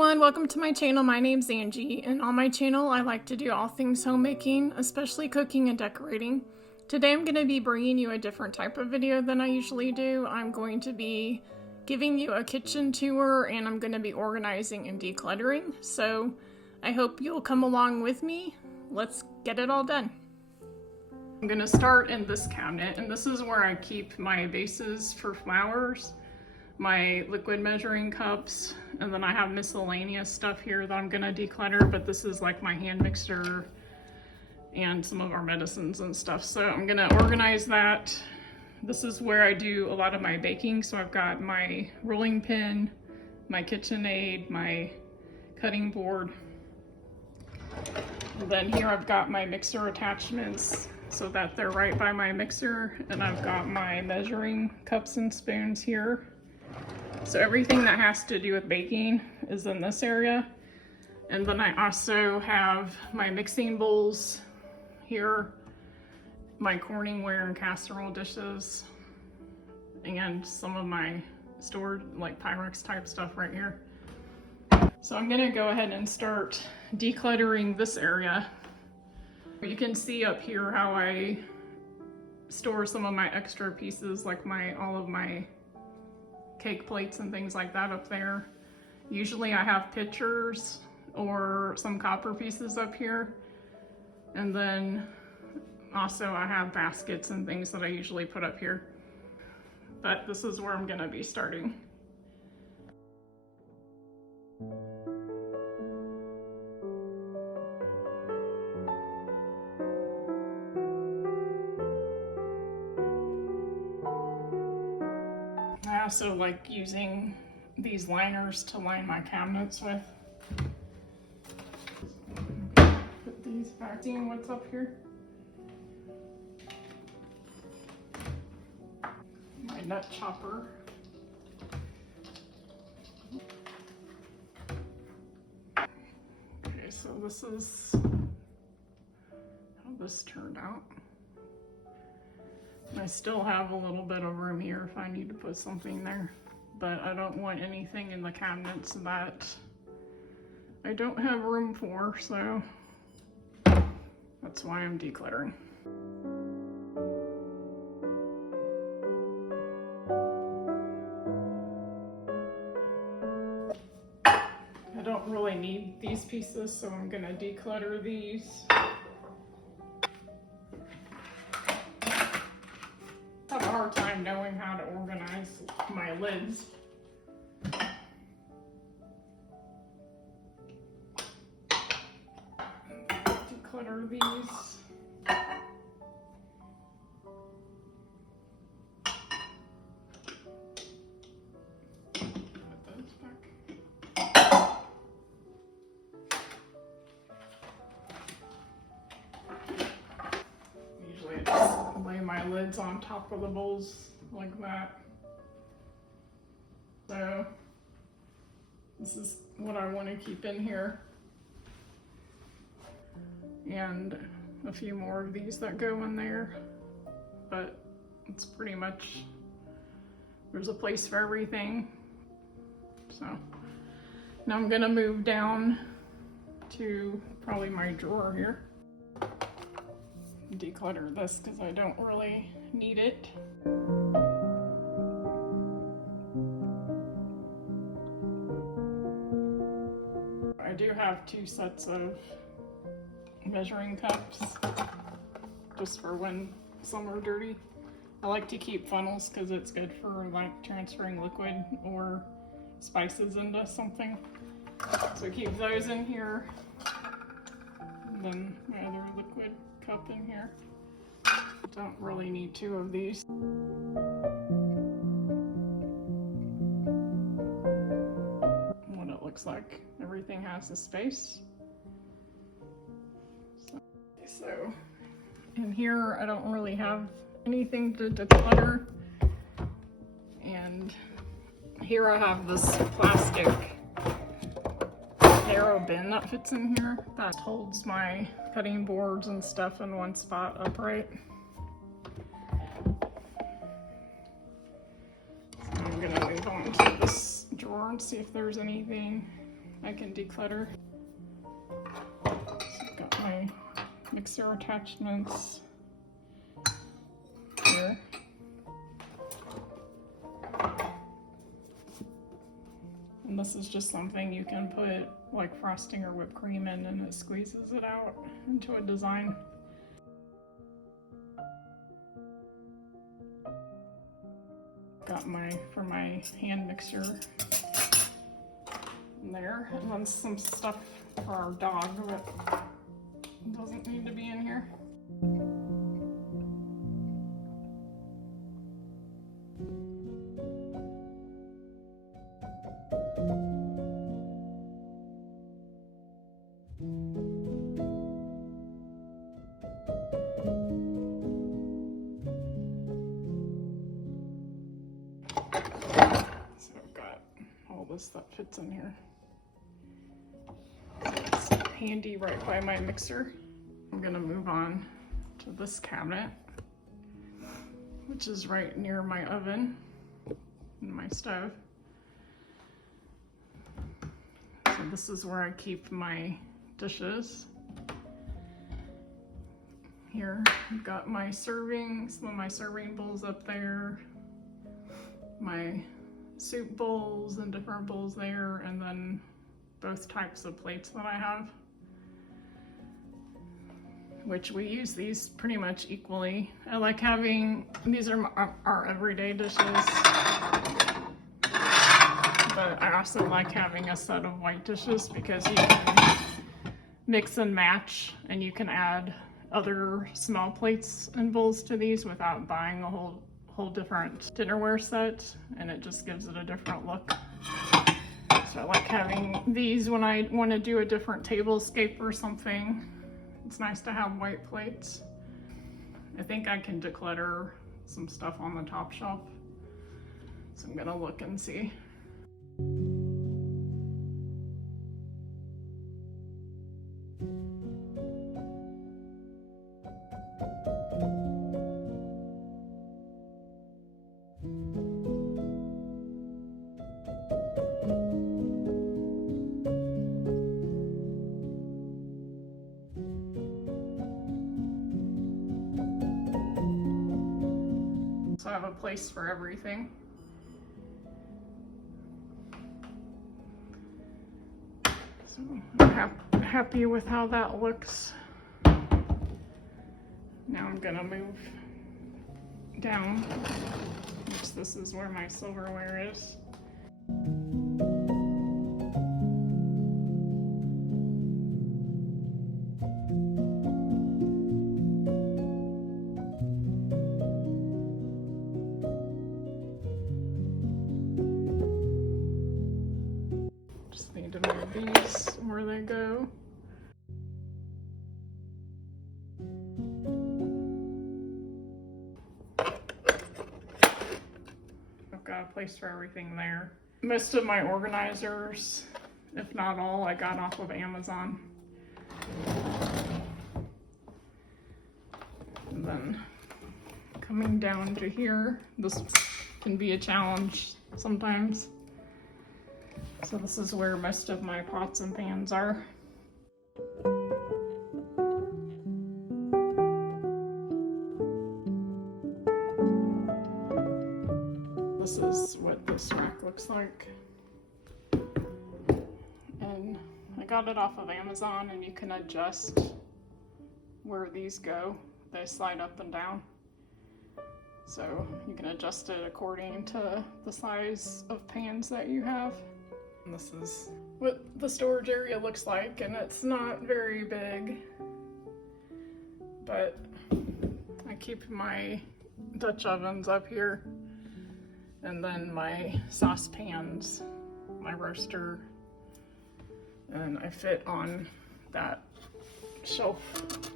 everyone, welcome to my channel. My name's Angie, and on my channel I like to do all things homemaking, especially cooking and decorating. Today I'm going to be bringing you a different type of video than I usually do. I'm going to be giving you a kitchen tour, and I'm going to be organizing and decluttering, so I hope you'll come along with me. Let's get it all done. I'm going to start in this cabinet, and this is where I keep my vases for flowers, my liquid measuring cups, and then I have miscellaneous stuff here that I'm gonna declutter, but this is like my hand mixer and some of our medicines and stuff. So I'm gonna organize that. This is where I do a lot of my baking. So I've got my rolling pin, my KitchenAid, my cutting board. And then here I've got my mixer attachments so that they're right by my mixer. And I've got my measuring cups and spoons here. So everything that has to do with baking is in this area. And then I also have my mixing bowls here, my Corningware and casserole dishes, and some of my stored like Pyrex type stuff right here. So I'm gonna go ahead and start decluttering this area. You can see up here how I store some of my extra pieces, like all of my cake plates and things like that up there. Usually I have pictures or some copper pieces up here. And then also I have baskets and things that I usually put up here. But this is where I'm gonna be starting. I also like using these liners to line my cabinets with. Put these back. Seeing what's up here. My nut chopper. Okay, so this is how this turned out. I still have a little bit of room here if I need to put something there, but I don't want anything in the cabinets that I don't have room for, so that's why I'm decluttering. I don't really need these pieces, so I'm gonna declutter these. I have a hard time knowing how to organize my lids. Declutter these. Put those back. Usually I just lay my lids on top of the bowls like that. So this is what I want to keep in here. And a few more of these that go in there. But it's pretty much, there's a place for everything. So now I'm gonna move down to probably my drawer here. Declutter this because I don't really need it. I do have 2 sets of measuring cups just for when some are dirty. I like to keep funnels because it's good for like transferring liquid or spices into something. So keep those in here. And then my other liquid cup in here. Don't really need 2 of these. What it looks like. Everything has a space. So in here I don't really have anything to declutter. And here I have this plastic narrow bin that fits in here that holds my cutting boards and stuff in one spot upright. So I'm gonna move on to this drawer and see if there's anything I can declutter. So I've got my mixer attachments here. And this is just something you can put like frosting or whipped cream in, and it squeezes it out into a design. Got for my hand mixer in there, and then some stuff for our dog that doesn't need to be in here. So I've got all this that fits in here. So it's handy right by my mixer. I'm gonna move on to this cabinet, which is right near my oven and my stove. So this is where I keep my dishes. Here, I've got my some of my serving bowls up there, my soup bowls and different bowls there, and then both types of plates that I have, which we use these pretty much equally. I like having, these are our everyday dishes, but I also like having a set of white dishes because you can mix and match, and you can add other small plates and bowls to these without buying a whole different dinnerware set, and it just gives it a different look. So I like having these when I want to do a different tablescape or something. It's nice to have white plates. I think I can declutter some stuff on the top shelf, so I'm gonna look and see. So I have a place for everything. So I'm happy with how that looks. Now I'm gonna move down, which this is where my silverware is. Just need to move these where they go. I've got a place for everything there. Most of my organizers, if not all, I got off of Amazon. And then coming down to here, this can be a challenge sometimes. So this is where most of my pots and pans are. This is what this rack looks like. And I got it off of Amazon, and you can adjust where these go. They slide up and down. So you can adjust it according to the size of pans that you have. And this is what the storage area looks like, and it's not very big, but I keep my Dutch ovens up here, and then my saucepans, my roaster, and I fit on that shelf,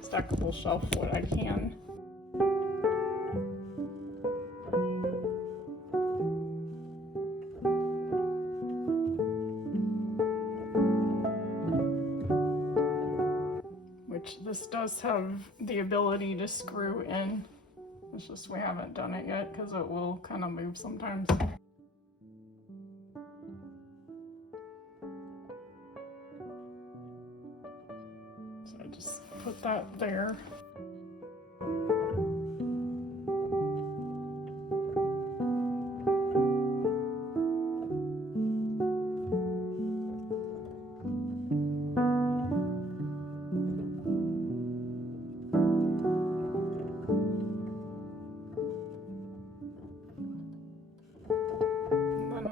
stackable shelf, what I can. This does have the ability to screw in. It's just we haven't done it yet because it will kind of move sometimes. I just put that there.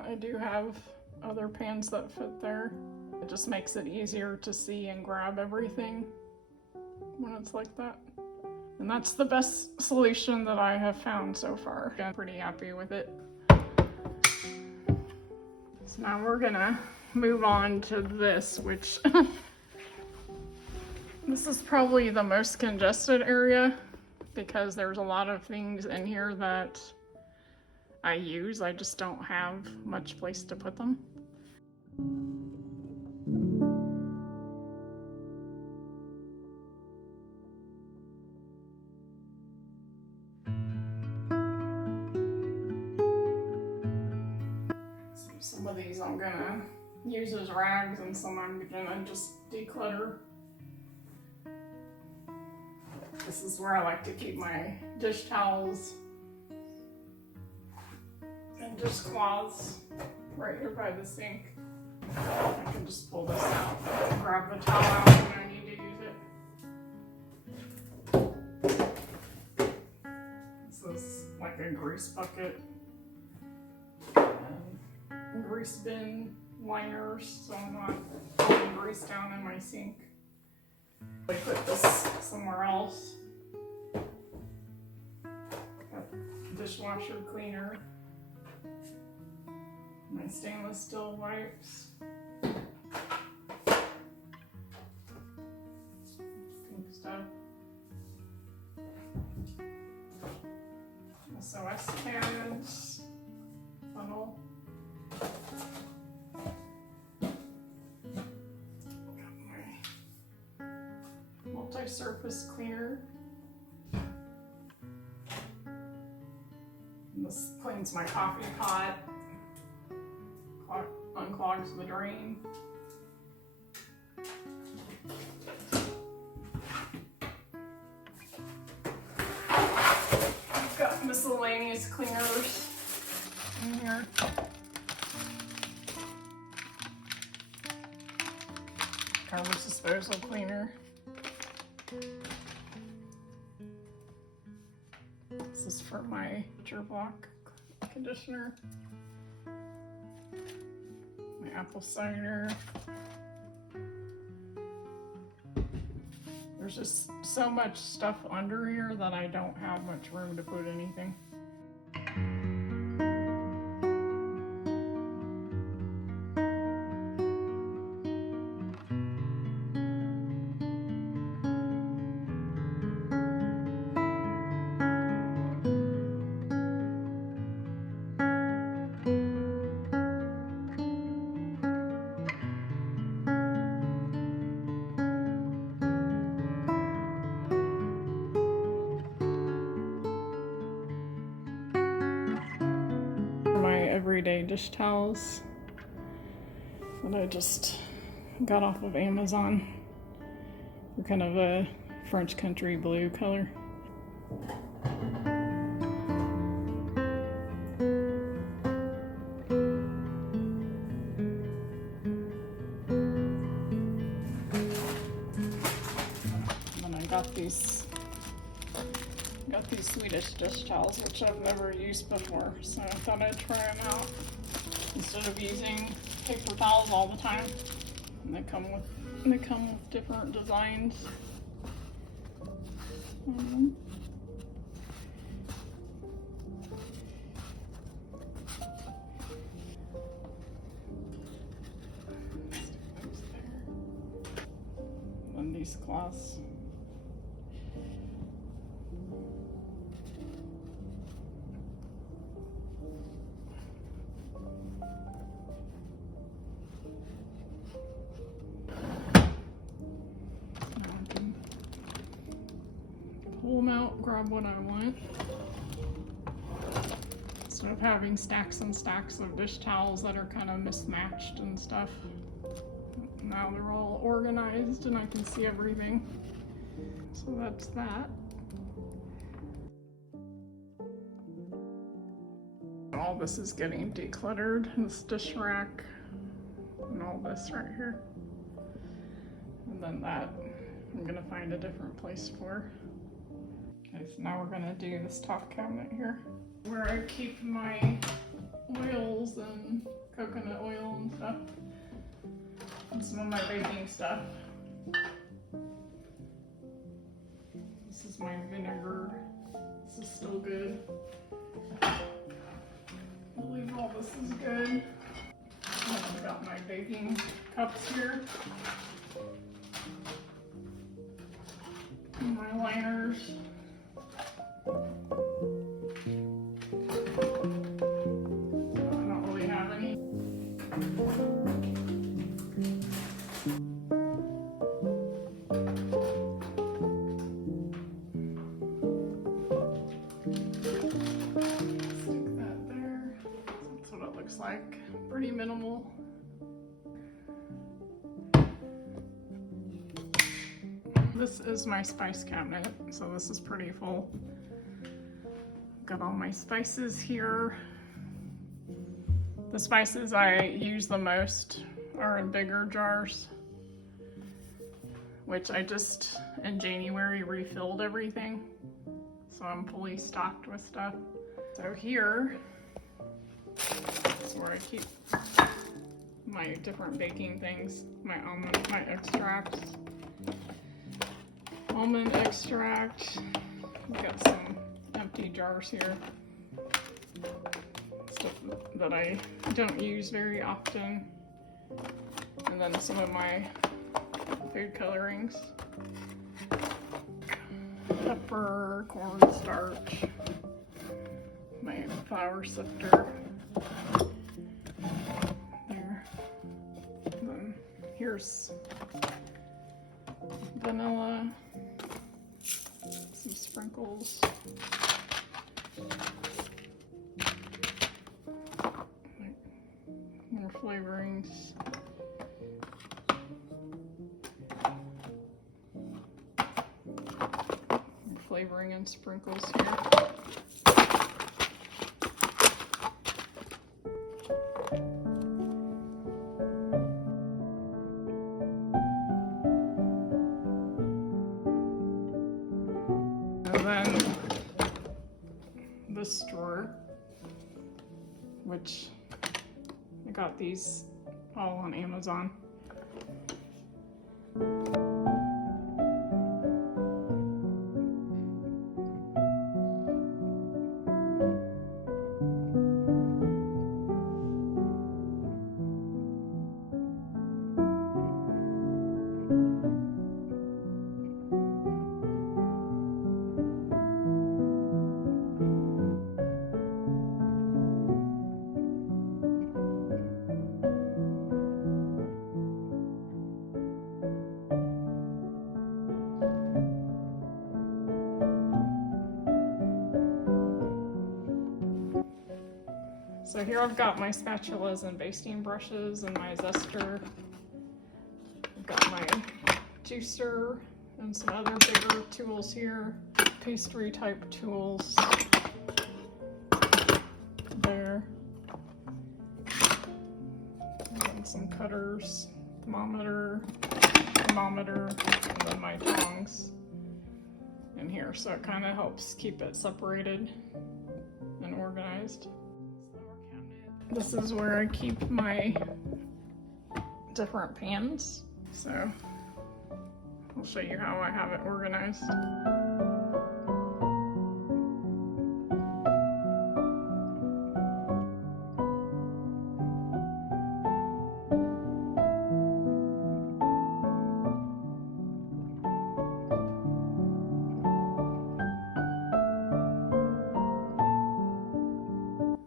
I do have other pans that fit there. It just makes it easier to see and grab everything when it's like that. And that's the best solution that I have found so far. I'm pretty happy with it. So now we're gonna move on to this, which this is probably the most congested area because there's a lot of things in here that I use. I just don't have much place to put them. So some of these I'm gonna use as rags and some I'm gonna just declutter. This is where I like to keep my dish towels and dishcloths, right here by the sink. I can just pull this out, grab the towel out when I need to use it. This is like a grease bucket and grease bin liners, so I'm not putting grease down in my sink. I put this somewhere else. Got dishwasher cleaner. My stainless steel wipes. Pink stuff. SOS cans. Funnel. Got my multi-surface cleaner. And this cleans my coffee pot. Unclogs the drain. I've got miscellaneous cleaners in here. Garbage disposal cleaner. This is for my butcher block conditioner. My apple cider. There's just so much stuff under here that I don't have much room to put anything. Everyday dish towels that I just got off of Amazon. They're kind of a French country blue color. And then I got these Swedish dish towels, which I've never used before, so I thought I'd try them out instead of using paper towels all the time. And they come with different designs. And these cloths. Pull them out, grab what I want. Instead of having stacks and stacks of dish towels that are kind of mismatched and stuff. And now they're all organized and I can see everything. So that's that. All this is getting decluttered, this dish rack and all this right here. And then that I'm gonna find a different place for. Okay, so now we're gonna do this top cabinet here, where I keep my oils and coconut oil and stuff, and some of my baking stuff. This is my vinegar. This is still good. I believe all this is good. I've got my baking cups here. And my liners. I don't really have any. Stick that there. That's what it looks like. Pretty minimal. This is my spice cabinet, so this is pretty full. Got all my spices here. The spices I use the most are in bigger jars, which I just in January refilled everything, so I'm fully stocked with stuff. So here is where I keep my different baking things, my extracts. Almond extract. We've got some empty jars here. Stuff that I don't use very often. And then some of my food colorings. Pepper, cornstarch, my flour sifter. There. And then here's vanilla. Some sprinkles. More flavorings. More flavoring and sprinkles here. And then this drawer, which I got these all on Amazon. So here I've got my spatulas and basting brushes and my zester. I've got my juicer and some other bigger tools here, pastry type tools. There. And some cutters, thermometer, and then my tongs in here. So it kind of helps keep it separated and organized. This is where I keep my different pans. So I'll show you how I have it organized.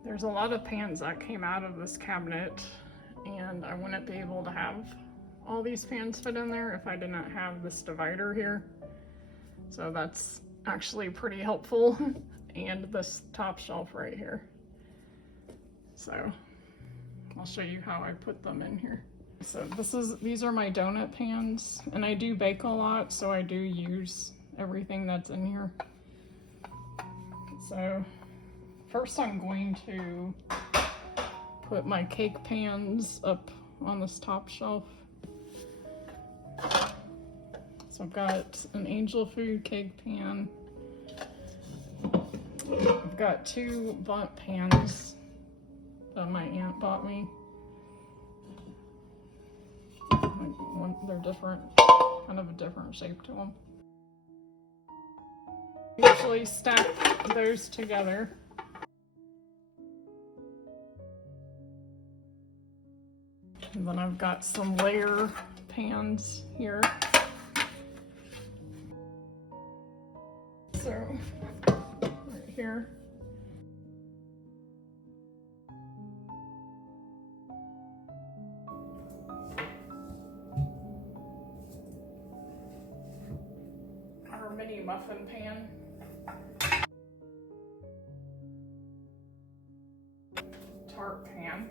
There's a lot of pans that came out of this cabinet, and I wouldn't be able to have all these pans fit in there if I did not have this divider here. So that's actually pretty helpful. And this top shelf right here. So I'll show you how I put them in here. So these are my donut pans, and I do bake a lot, so I do use everything that's in here. So first I'm going to put my cake pans up on this top shelf. So I've got an Angel Food cake pan. I've got 2 bundt pans that my aunt bought me. They're different, kind of a different shape to them. Usually stack those together. And then I've got some layer pans here. So, right here. Our mini muffin pan. Tart pan.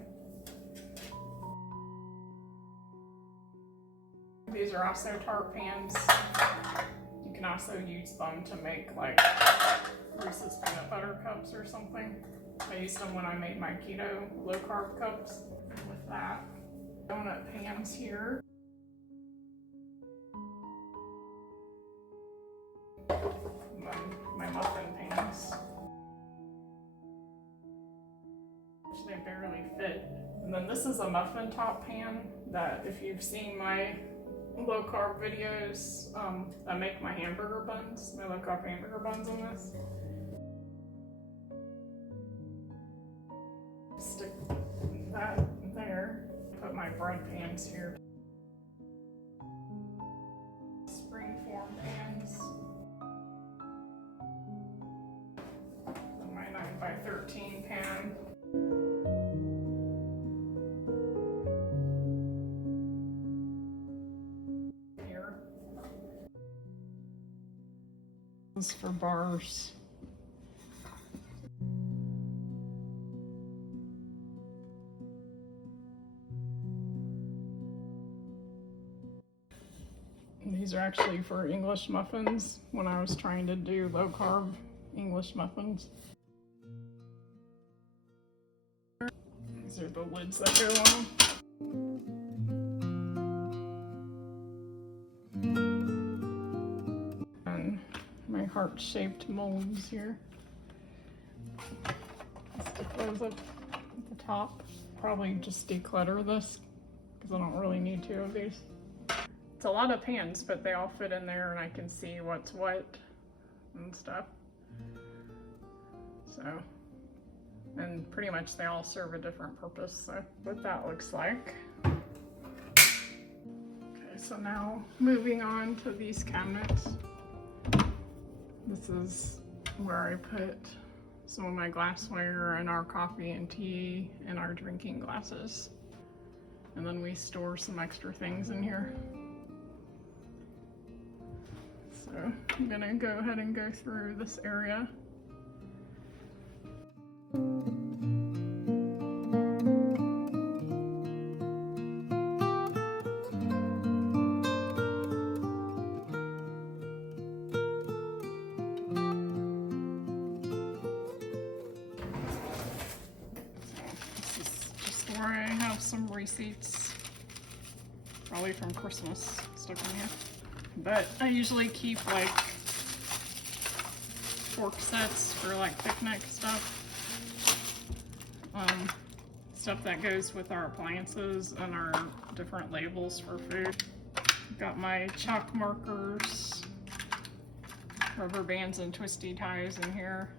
These are also tart pans. You can also use them to make like Reese's peanut butter cups or something. I used them when I made my keto low carb cups. With that, donut pans here. My muffin pans, which they barely fit. And then this is a muffin top pan that, if you've seen my low carb videos, I make my hamburger buns, my low carb hamburger buns on this. Stick that there. Put my bread pans here. Springform pans. My 9x13 pan. This is for bars. These are actually for English muffins when I was trying to do low carb English muffins. These are the lids that go on. Heart-shaped molds here. Stick those up at the top. Probably just declutter this because I don't really need 2 of these. It's a lot of pans, but they all fit in there and I can see what's what and stuff. So, and pretty much they all serve a different purpose. So what that looks like. Okay, so now moving on to these cabinets. This is where I put some of my glassware and our coffee and tea and our drinking glasses. And then we store some extra things in here. So I'm gonna go ahead and go through this area. I have some receipts, probably from Christmas, stuck in here. But I usually keep like fork sets for like picnic stuff. Stuff that goes with our appliances and our different labels for food. Got my chalk markers, rubber bands and twisty ties in here.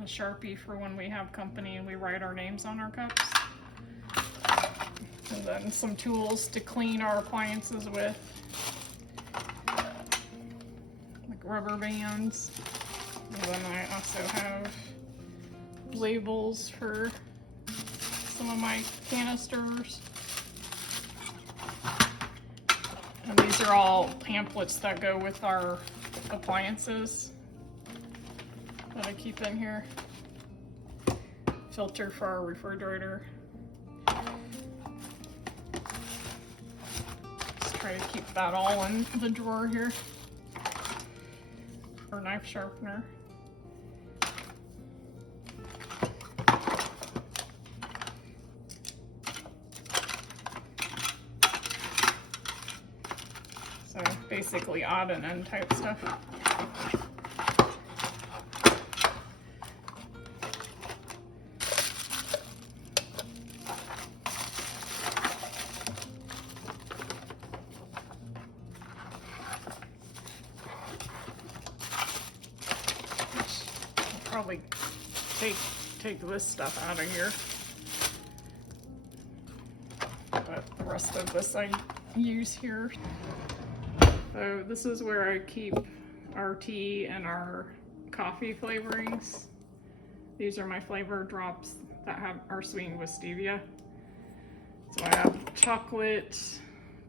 A Sharpie for when we have company and we write our names on our cups. And then some tools to clean our appliances with, like rubber bands. And then I also have labels for some of my canisters. And these are all pamphlets that go with our appliances that I keep in here. Filter for our refrigerator. try to keep that all in the drawer here. Or knife sharpener. So basically odd and end type stuff. Probably take this stuff out of here, but the rest of this I use here. So this is where I keep our tea and our coffee flavorings. These are my flavor drops that are sweetened with stevia. So I have chocolate,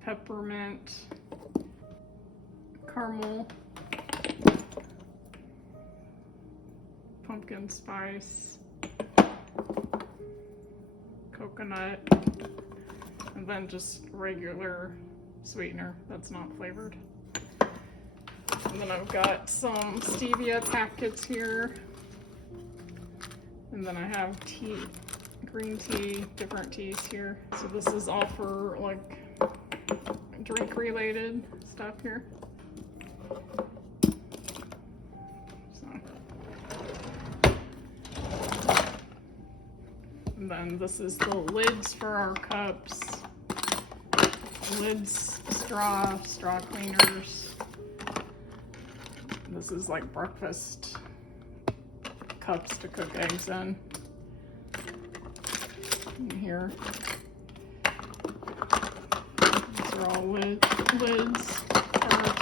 peppermint, caramel, pumpkin spice, coconut, and then just regular sweetener that's not flavored. And then I've got some stevia packets here. And then I have tea, green tea, different teas here. So this is all for like drink related stuff here. And then this is the lids for our cups, lids, straw cleaners. This is like breakfast cups to cook eggs in. And here, these are all lids for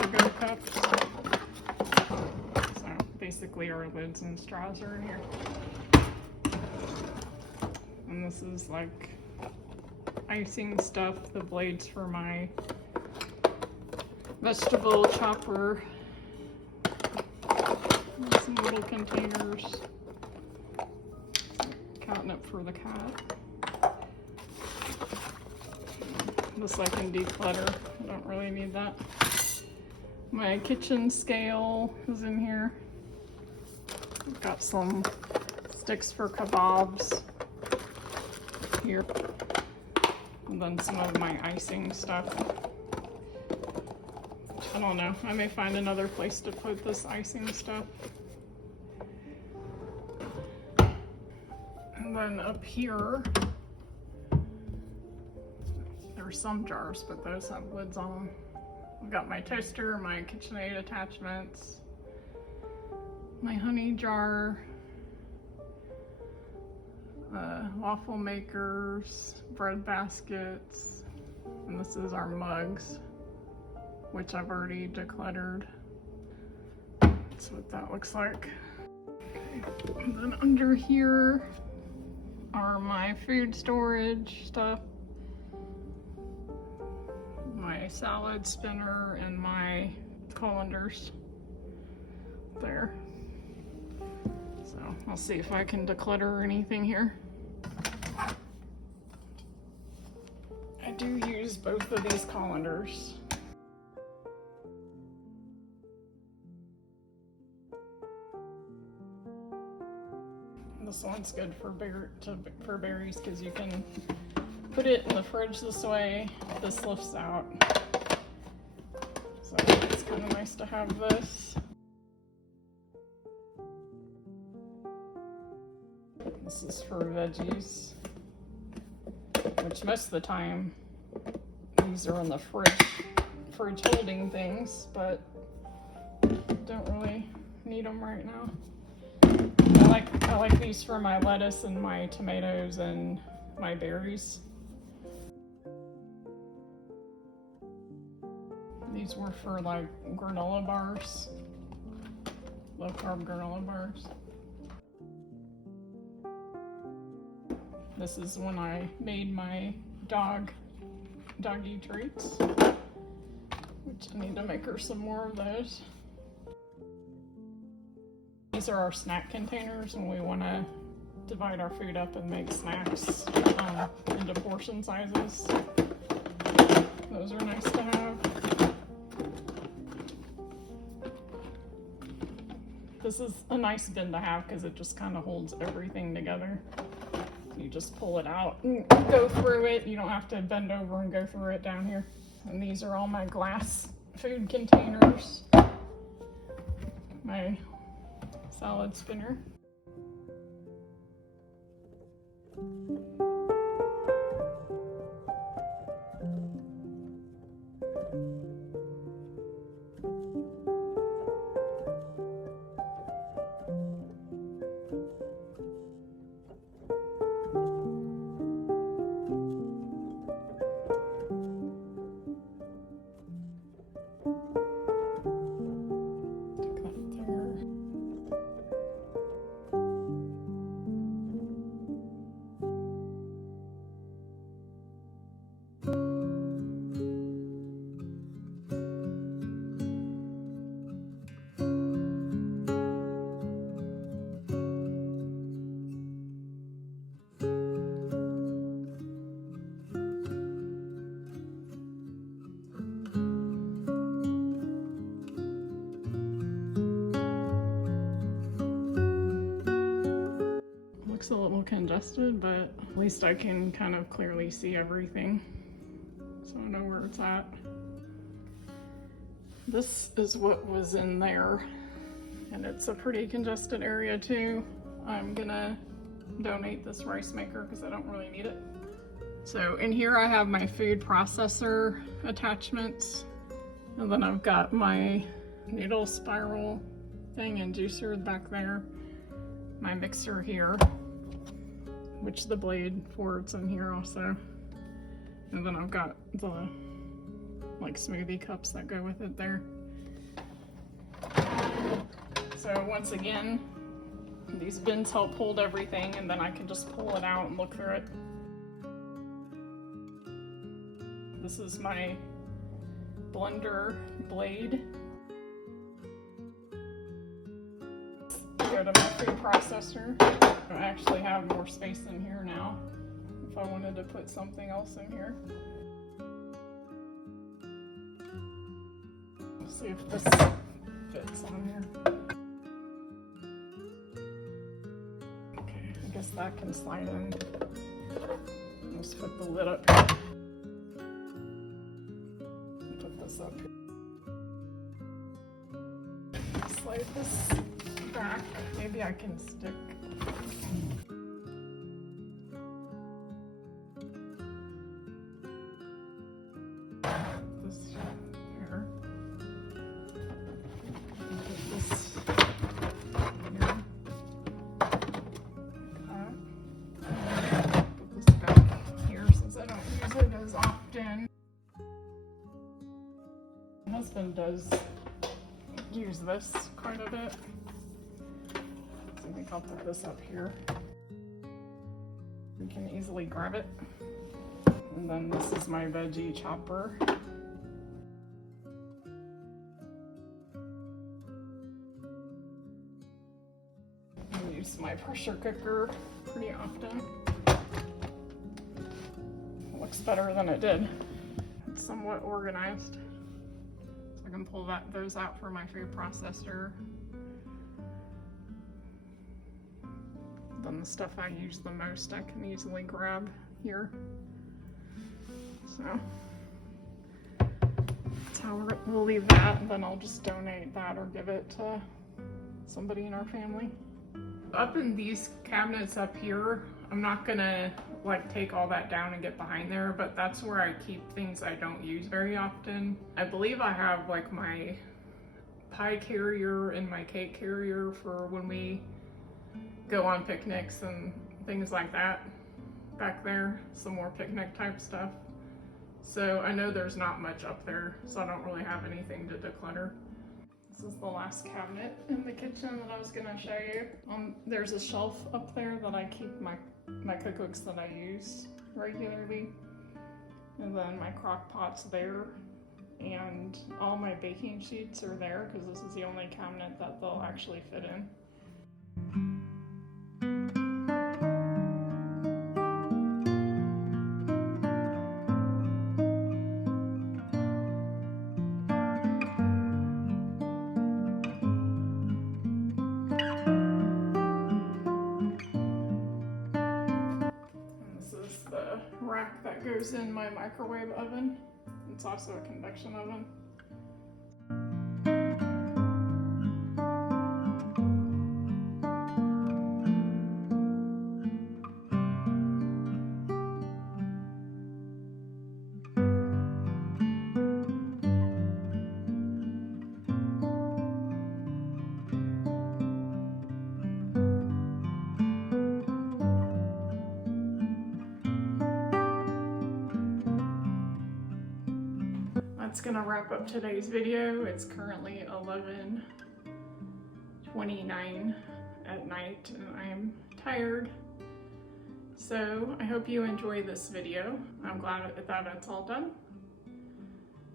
to-go cups. So basically our lids and straws are in here. And this is like icing stuff, the blades for my vegetable chopper. And some little containers. Catnip for the cat. This I can declutter. I don't really need that. My kitchen scale is in here. I've got some sticks for kebabs here, and then some of my icing stuff. I don't know, I may find another place to put this icing stuff. And then up here, there's some jars, but those have lids on them. I've got my toaster, my KitchenAid attachments, my honey jar, waffle makers, bread baskets, and this is our mugs, which I've already decluttered. That's what that looks like. Okay. And then under here are my food storage stuff, my salad spinner, and my colanders there. So I'll see if I can declutter anything here. I do use both of these colanders. This one's good for berries because you can put it in the fridge this way. This lifts out. So it's kind of nice to have this. This is for veggies, which most of the time these are in the fridge holding things, but don't really need them right now. I like these for my lettuce and my tomatoes and my berries. These were for like granola bars, low carb granola bars. This is when I made my doggy treats, which I need to make her some more of those. These are our snack containers when we want to divide our food up and make snacks into portion sizes. Those are nice to have. This is a nice bin to have because it just kind of holds everything together. You just pull it out and go through it. You don't have to bend over and go through it down here. And these are all my glass food containers. My salad spinner. Looks a little congested, but at least I can kind of clearly see everything, so I know where it's at. This is what was in there, and it's a pretty congested area too. I'm gonna donate this rice maker because I don't really need it. So in here I have my food processor attachments, and then I've got my noodle spiral thing and juicer back there, my mixer here, which the blade for it's in here also. And then I've got the like smoothie cups that go with it there. So once again, these bins help hold everything, and then I can just pull it out and look through it. This is my blender blade. Go to my food processor. I actually have more space in here now if I wanted to put something else in here. Let's see if this fits on here. Okay, I guess that can slide in. Let's put the lid up here. Put this up here. Slide this back. Maybe I can stick. This here. Put this here. Put this back here since I don't use it as often. My husband does use this quite a bit. I think I'll put this up here. You can easily grab it. And then this is my veggie chopper. I use my pressure cooker pretty often. It looks better than it did. It's somewhat organized. So I can pull those out for my food processor. Then the stuff I use the most I can easily grab here. So that's how we'll leave that, and then I'll just donate that or give it to somebody in our family. Up in these cabinets up here, I'm not gonna like take all that down and get behind there, but that's where I keep things I don't use very often. I believe I have like my pie carrier and my cake carrier for when we go on picnics and things like that back there, some more picnic type stuff. So I know there's not much up there, so I don't really have anything to declutter. This is the last cabinet in the kitchen that I was gonna show you. There's a shelf up there that I keep my cookbooks that I use regularly. And then my crock pot's there, and all my baking sheets are there because this is the only cabinet that they'll actually fit in. goes in my microwave oven. It's also a convection oven. That's gonna wrap up today's video. It's currently 11:29 at night and I'm tired. So I hope you enjoy this video. I'm glad that it's all done.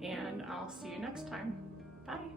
And I'll see you next time. Bye.